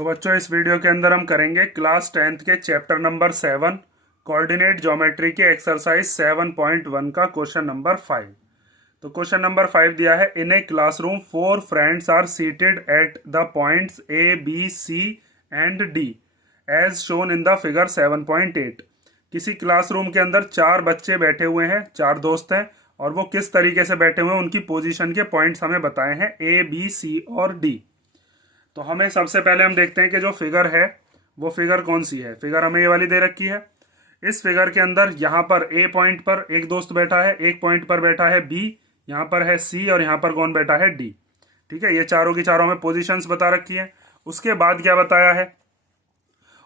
तो बच्चों इस वीडियो के अंदर हम करेंगे क्लास 10th के चैप्टर नंबर 7 कोऑर्डिनेट ज्योमेट्री के एक्सरसाइज 7.1 का क्वेश्चन नंबर 5। तो क्वेश्चन नंबर 5 दिया है, in a classroom 4 friends are seated at the points A B C and D as shown in the figure 7.8। किसी क्लासरूम के अंदर 4 बच्चे बैठे हुए हैं, 4 दोस्त हैं, और वो किस तरीके से बैठे हुए हैं उनकी पोजीशन के पॉइंट्स हमें बताए हैं ए बी सी और डी। तो हमें सबसे पहले हम देखते हैं कि जो फिगर है वो फिगर कौन सी है। फिगर हमें ये वाली दे रखी है। इस फिगर के अंदर यहाँ पर ए पॉइंट पर एक दोस्त बैठा है, एक पॉइंट पर बैठा है बी, यहाँ पर है सी और यहाँ पर कौन बैठा है डी। ठीक है, ये चारों की चारों हमें पोजीशंस बता रखी है। उसके बाद क्या बताया है,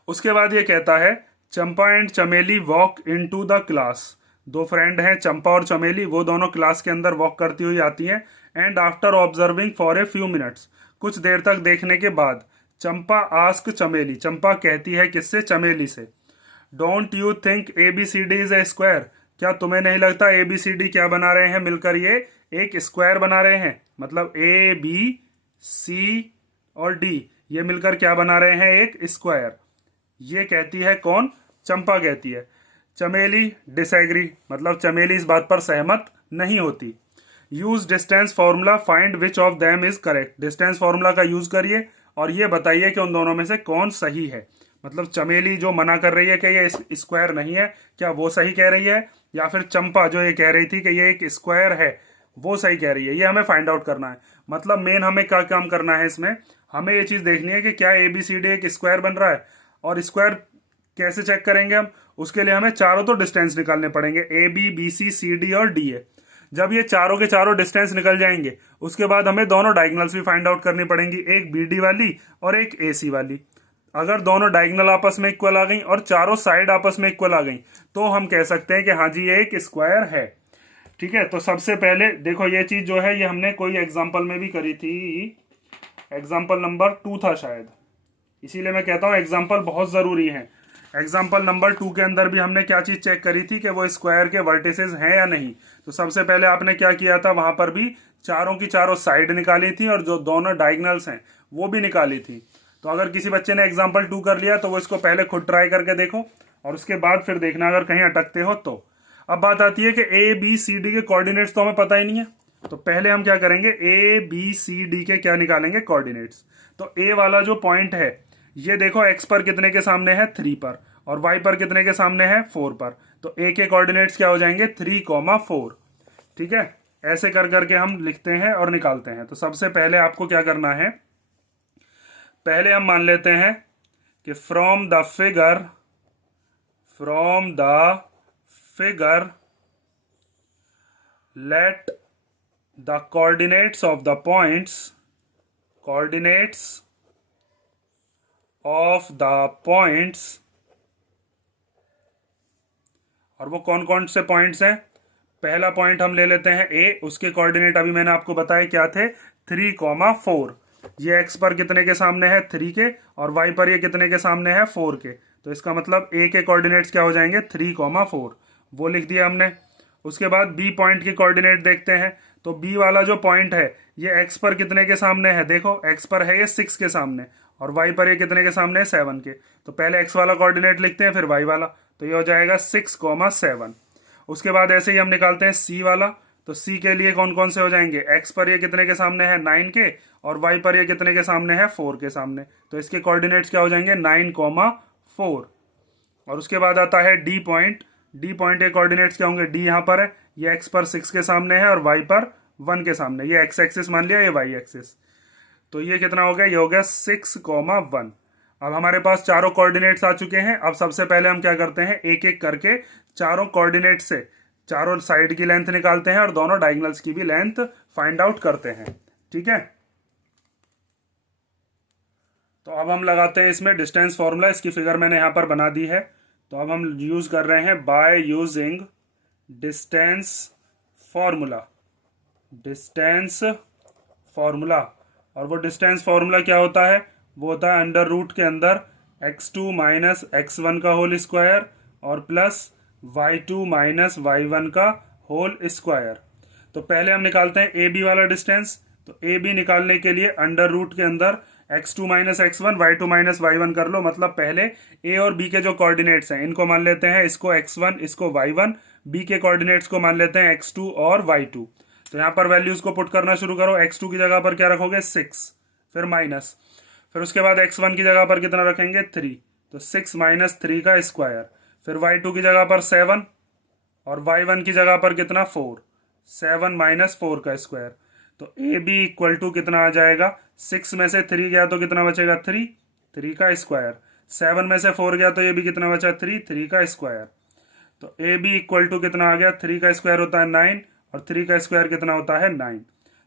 उसके बाद ये कहता है चंपा and Chameli walk into the class. दो फ्रेंड हैं चंपा और चमेली, वो दोनों क्लास के अंदर वॉक करती हुई आती हैं। And after observing for a few minutes, कुछ देर तक देखने के बाद चंपा आस्क चमेली, चंपा कहती है किससे, चमेली से, don't you think A B C D is a square. क्या तुम्हें नहीं लगता ए बी सी डी क्या बना रहे हैं, मिलकर ये एक स्क्वायर बना रहे हैं। मतलब ए बी सी और डी ये मिलकर क्या बना रहे हैं, एक स्क्वायर। ये कहती है कौन, चंपा कहती है। चमेली डिसएग्री, मतलब चमेली इस बात पर सहमत नहीं होती। Use distance formula, find which of them is correct. Distance formula का यूज करिए और ये बताइए कि उन दोनों में से कौन सही है। मतलब चमेली जो मना कर रही है कि ये स्क्वायर नहीं है, क्या वो सही कह रही है, या फिर चंपा जो ये कह रही थी कि ये एक स्क्वायर है वो सही कह रही है। ये हमें फाइंड आउट करना है। मतलब मेन हमें क्या काम करना है इसमें, हमें ये चीज देखनी है कि क्या ए बी सी डी एक स्क्वायर बन रहा है। और स्क्वायर कैसे चेक करेंगे हम, उसके लिए हमें चारों तो डिस्टेंस निकालने पड़ेंगे, A B B C C D और डी ए। जब ये चारों के चारों डिस्टेंस निकल जाएंगे उसके बाद हमें दोनों डायगोनल्स भी फाइंड आउट करनी पड़ेंगी, एक बी डी वाली और एक ए सी वाली। अगर दोनों डायगोनल आपस में इक्वल आ गई और चारों साइड आपस में इक्वल आ गई तो हम कह सकते हैं कि हाँ जी ये एक स्क्वायर है। ठीक है, तो सबसे पहले देखो ये चीज जो है ये हमने कोई एग्जाम्पल में भी करी थी, एग्जाम्पल नंबर 2 था शायद, इसीलिए मैं कहता हूँ एग्जाम्पल बहुत जरूरी है। एग्जाम्पल नंबर 2 के अंदर भी हमने क्या चीज चेक करी थी कि वो स्क्वायर के वर्टिसेस हैं या नहीं। तो सबसे पहले आपने क्या किया था, वहां पर भी चारों की चारों साइड निकाली थी और जो दोनों डायगोनल्स हैं वो भी निकाली थी। तो अगर किसी बच्चे ने एग्जाम्पल 2 कर लिया तो वो इसको पहले खुद ट्राई करके देखो और उसके बाद फिर देखना अगर कहीं अटकते हो तो। अब बात आती है कि ए बी सी डी के कोऑर्डिनेट्स तो हमें पता ही नहीं है, तो पहले हम क्या करेंगे, ए बी सी डी के क्या निकालेंगे, कोऑर्डिनेट्स। तो ए वाला जो पॉइंट है ये देखो एक्स पर कितने के सामने है, 3 पर, और वाई पर कितने के सामने है, 4 पर। तो ए के कोऑर्डिनेट्स क्या हो जाएंगे, 3,4। ठीक है, ऐसे कर करके हम लिखते हैं और निकालते हैं। तो सबसे पहले आपको क्या करना है, पहले हम मान लेते हैं कि from the figure let the coordinates of the points और वो कौन कौन से पॉइंट्स हैं। पहला पॉइंट हम ले लेते हैं ए, उसके कोऑर्डिनेट अभी मैंने आपको बताया क्या थे, 3,4। ये एक्स पर कितने के सामने है, 3 के, और वाई पर ये कितने के सामने है, 4 के। तो इसका मतलब ए के कोऑर्डिनेट्स क्या हो जाएंगे, 3,4, वो लिख दिया हमने। उसके बाद बी पॉइंट के कोऑर्डिनेट देखते हैं। तो बी वाला जो पॉइंट है ये एक्स पर कितने के सामने है, देखो एक्स पर है ये 6 के सामने, और वाई पर ये कितने के सामने है, 7 के। तो पहले एक्स वाला कोऑर्डिनेट लिखते हैं फिर वाई वाला, तो ये हो जाएगा 6,7। उसके बाद ऐसे ही हम निकालते हैं सी वाला। तो सी के लिए कौन कौन से हो जाएंगे, एक्स पर ये कितने के सामने है, 9 के, और वाई पर ये कितने के सामने है, 4 के सामने। तो इसके कोऑर्डिनेट्स क्या हो जाएंगे, 9,4। और उसके बाद आता है डी पॉइंट। डी पॉइंट के कोऑर्डिनेट्स क्या होंगे, डी यहाँ पर है, ये एक्स पर 6 के सामने है और वाई पर 1 के सामने। ये एक्स एक्सिस मान लिया, ये वाई एक्सिस। तो ये कितना हो गया, ये हो गया 6,1। अब हमारे पास चारों कोऑर्डिनेट्स आ चुके हैं। अब सबसे पहले हम क्या करते हैं, एक एक करके चारों कोऑर्डिनेट से चारों साइड की लेंथ निकालते हैं और दोनों डायगोनल्स की भी लेंथ फाइंड आउट करते हैं। ठीक है, तो अब हम लगाते हैं इसमें डिस्टेंस फॉर्मूला। इसकी फिगर मैंने यहां पर बना दी है। तो अब हम यूज कर रहे हैं बाय यूजिंग डिस्टेंस फॉर्मूला। और वो डिस्टेंस फॉर्मूला क्या होता है, वो होता है अंडर रूट के अंदर x2 माइनस x1 का होल स्क्वायर और प्लस y2 माइनस y1 का होल स्क्वायर। तो पहले हम निकालते हैं ए बी वाला डिस्टेंस। तो ए बी निकालने के लिए अंडर रूट के अंदर x2 minus x1 y2 minus y1 कर लो, मतलब पहले a और b के जो कोऑर्डिनेट्स हैं इनको मान लेते हैं, इसको x1 इसको y1, b के कोऑर्डिनेट्स को मान लेते हैं x2 और y2। तो यहाँ पर वैल्यूज को पुट करना शुरू करो। x2 की जगह पर क्या रखोगे 6, फिर माइनस, फिर उसके बाद x1 की जगह पर कितना रखेंगे 3, तो 6 माइनस 3 का स्क्वायर, फिर y2 की जगह पर 7 और y1 की जगह पर कितना 4, 7 माइनस 4 का स्क्वायर। तो ए बी इक्वल टू कितना आ जाएगा, 6 में से 3 गया तो कितना बचेगा 3, 3 का स्क्वायर, 7 में से 4 गया तो ये भी कितना बचा 3, 3 का स्क्वायर। तो ए बी इक्वल टू कितना आ गया, 3 का स्क्वायर होता है 9 और 3 का स्क्वायर कितना होता है 9।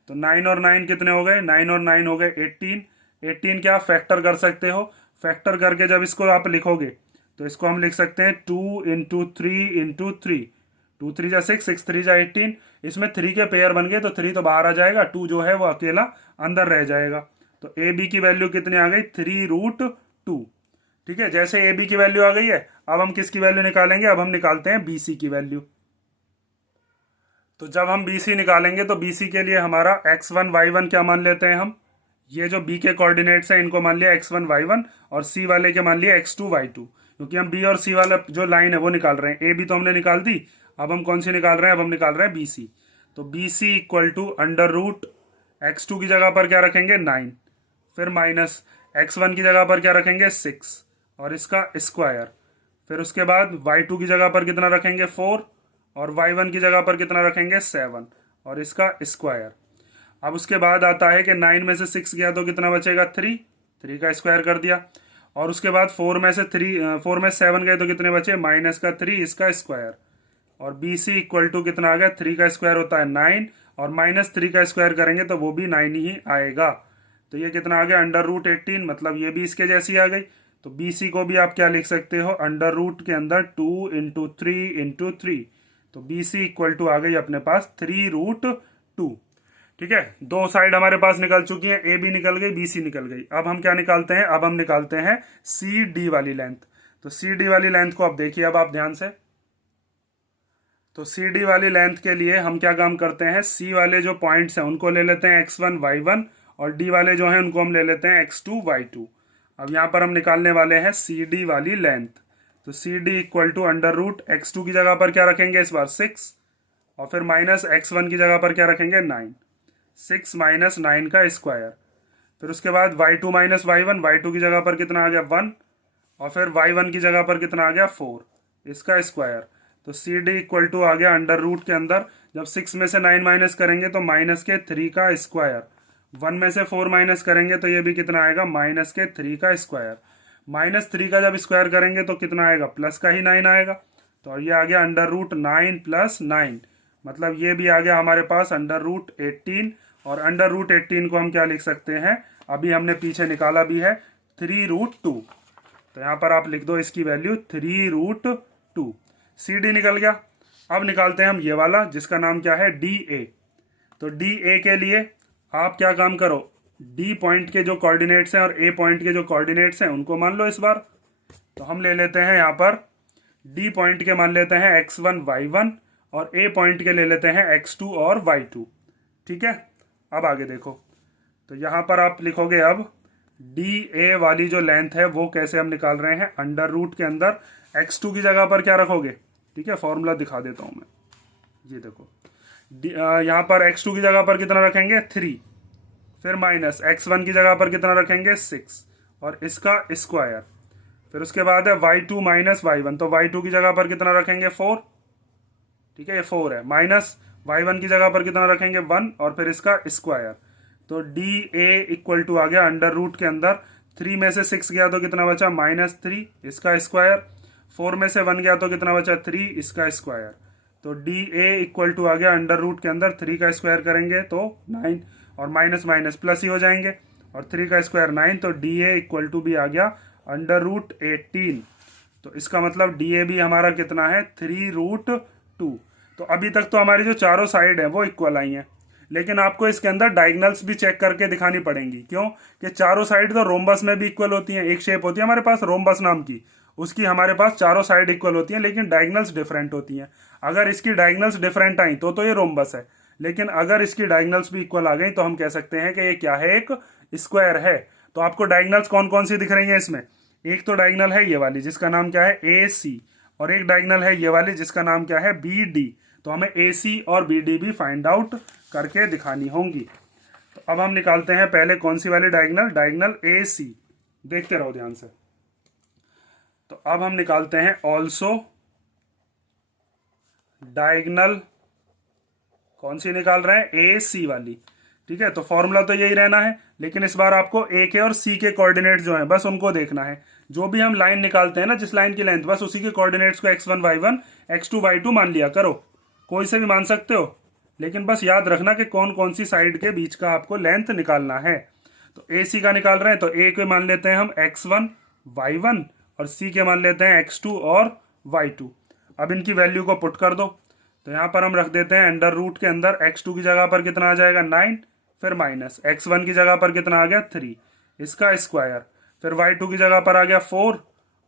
तो 9 और 9 कितने हो गए, 9 और 9 हो गए 18। 18 क्या फैक्टर कर सकते हो, फैक्टर करके जब इसको आप लिखोगे तो इसको हम लिख सकते हैं 2 इंटू 3 इंटू 3, 2 3 जा 6, 6 3 जा 18। इसमें 3 के पेयर बन गए तो 3 तो बाहर आ जाएगा, 2 जो है वो अकेला अंदर रह जाएगा। तो ए बी की वैल्यू कितनी आ गई 3√2। ठीक है, जैसे ए बी की वैल्यू आ गई है, अब हम किसकी वैल्यू निकालेंगे, अब हम निकालते हैं बी सी की वैल्यू। तो जब हम बी सी निकालेंगे तो बी सी के लिए हमारा x1 y1 क्या मान लेते हैं हम, ये जो b के कोऑर्डिनेट्स हैं इनको मान लिया x1 y1 और c वाले के मान लिया x2 y2, क्योंकि हम b और c वाला जो लाइन है वो निकाल रहे हैं। a b तो हमने निकाल दी, अब हम कौन सी निकाल रहे हैं, अब हम निकाल रहे हैं bc। तो bc equal to under root x2 की जगह पर क्या रखेंगे 9, फिर माइनस x1 की जगह पर क्या रखेंगे 6 और इसका स्क्वायर, फिर उसके बाद y2 की जगह पर कितना रखेंगे 4 और y1 की जगह पर कितना रखेंगे 7 और इसका स्क्वायर। अब उसके बाद आता है कि 9 में से 6 गया तो कितना बचेगा 3, 3 का स्क्वायर कर दिया, और उसके बाद 4 में से 7 गए तो कितने बचे माइनस का 3, इसका स्क्वायर। और बी सी इक्वल टू कितना आ गया 3 का स्क्वायर होता है 9 और माइनस 3 का स्क्वायर करेंगे तो वो भी 9 ही आएगा। तो ये कितना आ गया अंडर रूट 18, मतलब ये भी इसके जैसी आ गई। तो बी सी को भी आप क्या लिख सकते हो, अंडर रूट के अंदर 2 इंटू 3 इंटू 3। तो बी सी इक्वल टू आ गई अपने पास 3√2। ठीक है, दो साइड हमारे पास निकल चुकी है, ए बी निकल गई, बी सी निकल गई। अब हम क्या निकालते हैं, अब हम निकालते हैं सी डी वाली लेंथ। तो सी डी वाली लेंथ को अब देखिए, अब आप ध्यान से। तो सी डी वाली लेंथ के लिए हम क्या काम करते हैं, सी वाले जो पॉइंट्स हैं उनको ले लेते हैं x1 y1 और डी वाले जो हैं उनको हम ले लेते हैं x2 y2। अब यहाँ पर हम निकालने वाले हैं सी डी वाली लेंथ। तो C D equal to under root x2 की जगह पर क्या रखेंगे इस बार 6 और फिर माइनस x1 की जगह पर क्या रखेंगे 9, 6 माइनस 9 का स्क्वायर। फिर उसके बाद y2 माइनस y1, y2 की जगह पर कितना आ गया 1 और फिर y1 की जगह पर कितना आ गया 4, इसका स्क्वायर। तो सी डी इक्वल टू आ गया अंडर रूट के अंदर, जब 6 में से 9 माइनस करेंगे तो माइनस के 3 का स्क्वायर, 1 में से 4 माइनस करेंगे तो ये भी कितना आएगा माइनस के 3 का स्क्वायर। माइनस 3 का जब स्क्वायर करेंगे तो कितना आएगा, प्लस का ही 9 आएगा। तो ये आ गया अंडर रूट 9 प्लस 9, मतलब ये भी आ गया हमारे पास अंडर रूट 18। और अंडर रूट 18 को हम क्या लिख सकते हैं, अभी हमने पीछे निकाला भी है 3√2। तो यहाँ पर आप लिख दो इसकी वैल्यू 3√2। सी डी निकल गया। अब निकालते हैं हम ये वाला जिसका नाम क्या है डी ए। तो डी ए के लिए आप क्या काम करो, डी पॉइंट के जो कोऑर्डिनेट्स हैं और ए पॉइंट के जो कोऑर्डिनेट्स हैं उनको मान लो इस बार। तो हम ले लेते हैं यहाँ पर डी पॉइंट के मान लेते हैं x1 y1 और ए पॉइंट के ले लेते हैं x2 और y2। ठीक है, अब आगे देखो। तो यहाँ पर आप लिखोगे अब डी ए वाली जो लेंथ है वो कैसे हम निकाल रहे हैं, अंडर रूट के अंदर x2 की जगह पर क्या रखोगे। ठीक है, फॉर्मूला दिखा देता हूँ मैं, ये देखो। यहाँ पर x2 की जगह पर कितना रखेंगे 3, फिर माइनस x1 की जगह पर कितना रखेंगे 6 और इसका स्क्वायर। फिर उसके बाद है y2 माइनस y1, तो y2 की जगह पर कितना रखेंगे 4। ठीक है, ये 4 है, माइनस y1 की जगह पर कितना रखेंगे 1 और फिर इसका स्क्वायर। तो डी ए इक्वल टू आ गया अंडर रूट के अंदर 3 में से 6 गया तो कितना बचा -3, इसका स्क्वायर। 4 में से 1 गया तो कितना बचा 3, इसका स्क्वायर। तो डी ए इक्वल टू आ गया अंडर रूट के अंदर 3 का स्क्वायर करेंगे तो 9 और माइनस माइनस प्लस ही हो जाएंगे और 3 का स्क्वायर 9। तो डी ए इक्वल टू भी आ गया अंडर रूट 18। तो इसका मतलब डी ए भी हमारा कितना है 3√2। तो अभी तक तो हमारी जो चारों साइड है वो इक्वल आई हैं, लेकिन आपको इसके अंदर डायगनल्स भी चेक करके दिखानी पड़ेंगी। क्यों कि चारों साइड तो रोम्बस में भी इक्वल होती हैं। एक शेप होती है हमारे पास रोम्बस नाम की, उसकी हमारे पास चारों साइड इक्वल होती हैं लेकिन डायगनल्स डिफरेंट होती हैं। अगर इसकी डायगनल्स डिफरेंट आई तो ये रोम्बस है, लेकिन अगर इसकी डायगनल्स भी इक्वल आ गई तो हम कह सकते हैं कि ये क्या है, एक स्क्वायर है। तो आपको डायगनल्स कौन कौन सी दिख रही हैं इसमें? एक तो डायगनल है ये वाली जिसका नाम क्या है AC, और एक डायगनल है ये वाली जिसका नाम क्या है BD। तो हमें AC और BD भी फाइंड आउट करके दिखानी होंगी। तो अब हम निकालते हैं पहले कौन सी वाली डायगनल, डायगनल AC। देखते रहो ध्यान से। तो अब हम निकालते हैं ऑल्सो डायगनल, कौन सी निकाल रहे हैं? AC वाली। ठीक है, तो फॉर्मूला तो यही रहना है, लेकिन इस बार आपको A के और C के कोऑर्डिनेट्स जो हैं बस उनको देखना है। जो भी हम लाइन निकालते हैं ना, जिस लाइन की लेंथ, बस उसी के कोऑर्डिनेट्स को x1 y1 x2 y2 मान लिया करो। कोई से भी मान सकते हो, लेकिन बस याद रखना कि कौन कौन सी साइड के बीच का आपको लेंथ निकालना है। तो AC का निकाल रहे हैं तो A के मान लेते हैं हम x1 y1 और C के मान लेते हैं x2 और y2। अब इनकी वैल्यू को पुट कर दो। तो यहाँ पर हम रख देते हैं अंडर रूट के अंदर x2 की जगह पर कितना आ जाएगा 9, फिर माइनस x1 की जगह पर कितना आ गया 3, इसका स्क्वायर, फिर y2 की जगह पर आ गया 4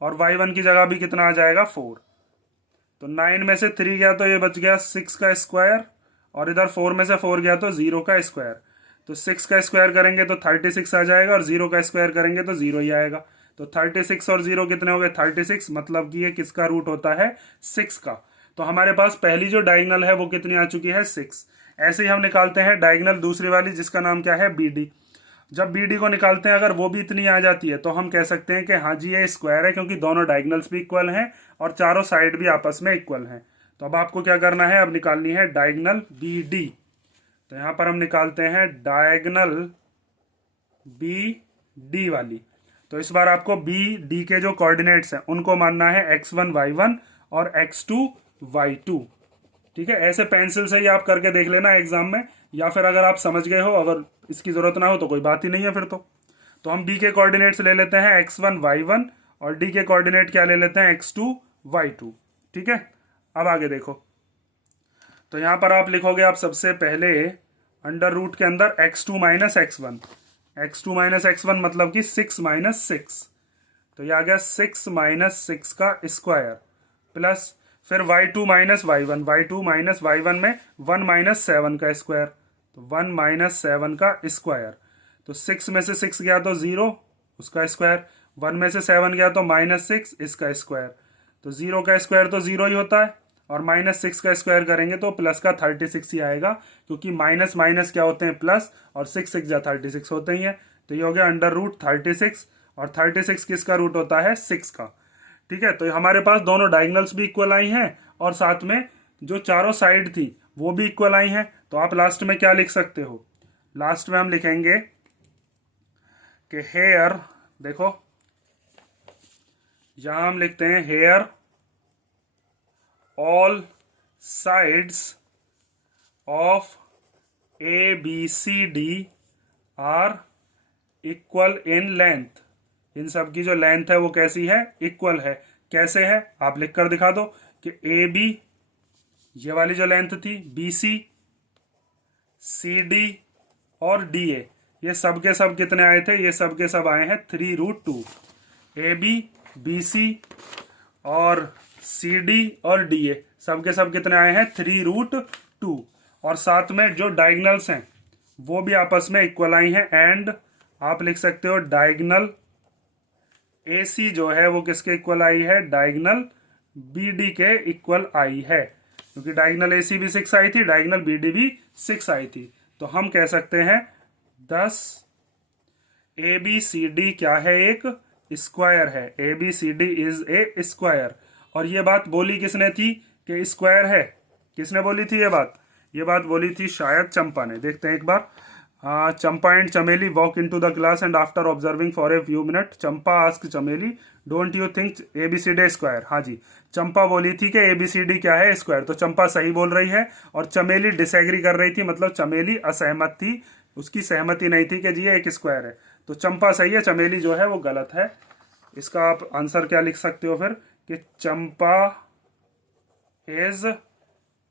और y1 की जगह भी कितना आ जाएगा 4। तो 9 में से 3 गया तो ये बच गया 6 का स्क्वायर, और इधर 4 में से 4 गया तो 0 का स्क्वायर। तो 6 का स्क्वायर करेंगे तो 36 आ जाएगा, और 0 का स्क्वायर करेंगे तो 0 ही आएगा। तो 36 और 0 कितने हो गए? 36, मतलब कि ये किसका रूट होता है? 6 का। तो हमारे पास पहली जो डायगनल है वो कितनी आ चुकी है? 6। ऐसे ही हम निकालते हैं डायगनल दूसरी वाली जिसका नाम क्या है? BD। जब BD को निकालते हैं अगर वो भी इतनी आ जाती है तो हम कह सकते हैं कि हाँ जी ये स्क्वायर है, क्योंकि दोनों डायगनल्स भी इक्वल हैं और चारों साइड भी आपस में इक्वल हैं। तो अब आपको क्या करना है? अब निकालनी है डायगनल BD। तो यहाँ पर हम निकालते हैं डायगनल BD वाली। तो इस बार आपको BD के जो कोऑर्डिनेट्स हैं उनको मानना है x1 y1 और x2 y2। ठीक है, ऐसे पेंसिल से ही आप करके देख लेना एग्जाम में, या फिर अगर आप समझ गए हो, अगर इसकी जरूरत ना हो तो कोई बात ही नहीं है फिर तो हम B के कोऑर्डिनेट्स ले लेते हैं x1 y1 और D के कोऑर्डिनेट क्या ले लेते हैं? x2 y2। ठीक है, अब आगे देखो। तो यहां पर आप लिखोगे, आप सबसे पहले अंडर रूट के अंदर x2 minus x1, x2 minus x1 मतलब कि 6 माइनस 6। तो यह आ गया 6 माइनस 6 का स्क्वायर, प्लस फिर y2 minus y1, y2 minus y1 में 1 माइनस 7 का स्क्वायर, तो 1 माइनस 7 का स्क्वायर। तो 6 में से 6 गया तो 0, उसका स्क्वायर, 1 में से 7 गया तो माइनस 6, इसका स्क्वायर। तो 0 का स्क्वायर तो 0 ही होता है, और माइनस 6 का स्क्वायर करेंगे तो प्लस का 36 ही आएगा, क्योंकि माइनस माइनस क्या होते हैं? प्लस, और 6 6 जा 36 होते ही हैं। तो ये हो गया अंडर रूट 36, और 36 किसका रूट होता है? 6 का। ठीक है, तो हमारे पास दोनों डायगनल्स भी इक्वल आई हैं और साथ में जो चारों साइड थी वो भी इक्वल आई हैं। तो आप लास्ट में क्या लिख सकते हो? लास्ट में हम लिखेंगे कि हेयर, देखो यहां हम लिखते हैं here all sides of ABCD are equal in length. इन सब की जो लेंथ है वो कैसी है? इक्वल है। कैसे है? आप लिख कर दिखा दो कि AB ये वाली जो लेंथ थी, BC, CD और DA, ये सब के सब कितने आए थे? ये सब के सब आए हैं 3√2। AB, BC और CD और DA सब के सब कितने आए हैं? 3√2। और साथ में जो डायगनल्स हैं वो भी आपस में इक्वल आई हैं, एंड आप लिख सकते हो डायगनल AC जो है वो किसके इक्वल आई है? डायगनल BD के इक्वल आई है, क्योंकि डायगनल AC भी 6 आई थी, डायगनल BD भी 6 आई थी। तो हम कह सकते हैं 10 ABCD क्या है? एक स्क्वायर है। ABCD is a square. और ये बात बोली किसने थी कि स्क्वायर है? किसने बोली थी ये बात? ये बात बोली थी शायद चंपा ने। देखते हैं एक बार। Champa and Chameli walk into the class and after observing for a few minute Champa ask Chameli don't you think ABCD square. हाँ जी, चंपा बोली थी कि ABCD क्या है? स्क्वायर। तो चंपा सही बोल रही है और चमेली डिसएग्री कर रही थी, मतलब चमेली असहमत थी, उसकी सहमति नहीं थी कि जी ये एक स्क्वायर है। तो चंपा सही है, चमेली जो है वो गलत है। इसका आप आंसर क्या लिख सकते हो फिर कि चंपा इज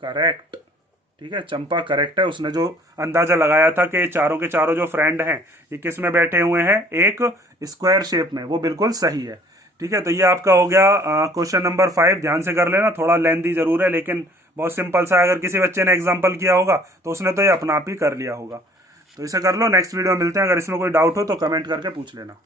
करेक्ट। ठीक है, चंपा करेक्ट है। उसने जो अंदाजा लगाया था कि चारों के चारों जो फ्रेंड हैं ये किस में बैठे हुए हैं? एक स्क्वायर शेप में, वो बिल्कुल सही है। ठीक है, तो ये आपका हो गया क्वेश्चन नंबर 5। ध्यान से कर लेना, थोड़ा लेंथी जरूर है लेकिन बहुत सिंपल सा। अगर किसी बच्चे ने एग्जाम्पल किया होगा तो उसने तो ये अपना आप ही कर लिया होगा। तो इसे कर लो, नेक्स्ट वीडियो में मिलते हैं। अगर इसमें कोई डाउट हो तो कमेंट करके पूछ लेना।